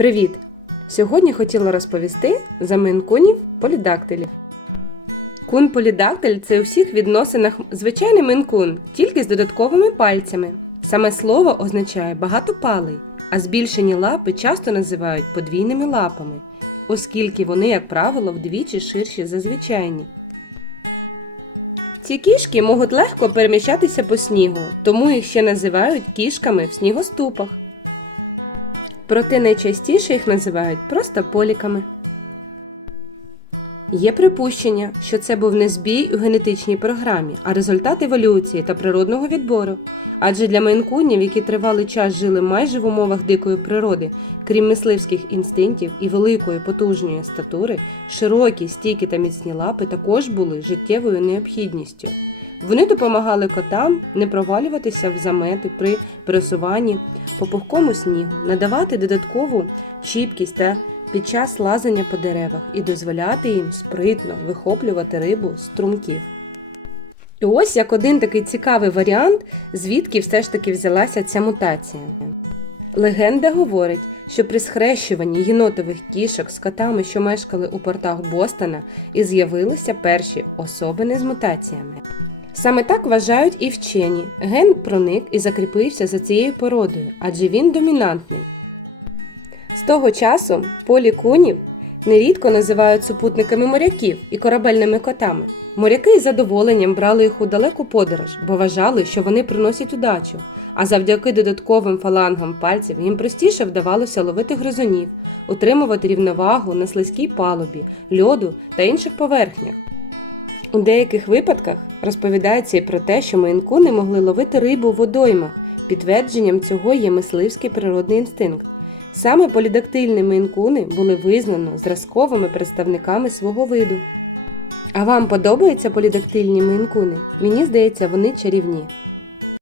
Привіт! Сьогодні хотіла розповісти за мейнкунів полідактилів. Кун полідактиль це у всіх відносинах звичайний мейнкун, тільки з додатковими пальцями. Саме слово означає багатопалий, а збільшені лапи часто називають подвійними лапами, оскільки вони, як правило, вдвічі ширші за звичайні. Ці кішки можуть легко переміщатися по снігу, тому їх ще називають кішками в снігоступах. Проте найчастіше їх називають просто поліками. Є припущення, що це був не збій у генетичній програмі, а результат еволюції та природного відбору. Адже для мейнкунів, які тривалий час жили майже в умовах дикої природи, крім мисливських інстинктів і великої потужної статури, широкі, стійкі та міцні лапи також були життєвою необхідністю. Вони допомагали котам не провалюватися в замети при пересуванні по пухкому снігу, надавати додаткову чіпкість та під час лазання по деревах і дозволяти їм спритно вихоплювати рибу з струмків. І ось як один такий цікавий варіант, звідки все ж таки взялася ця мутація. Легенда говорить, що при схрещуванні єнотових кішок з котами, що мешкали у портах Бостона, і з'явилися перші особини з мутаціями. Саме так вважають і вчені. Ген проник і закріпився за цією породою, адже він домінантний. З того часу полі кунів нерідко називають супутниками моряків і корабельними котами. Моряки з задоволенням брали їх у далеку подорож, бо вважали, що вони приносять удачу, а завдяки додатковим фалангам пальців їм простіше вдавалося ловити гризунів, утримувати рівновагу на слизькій палубі, льоду та інших поверхнях. У деяких випадках розповідається і про те, що мейнкуни могли ловити рибу в водоймах. Підтвердженням цього є мисливський природний інстинкт. Саме полідактильні мейнкуни були визнано зразковими представниками свого виду. А вам подобаються полідактильні мейнкуни? Мені здається, вони чарівні.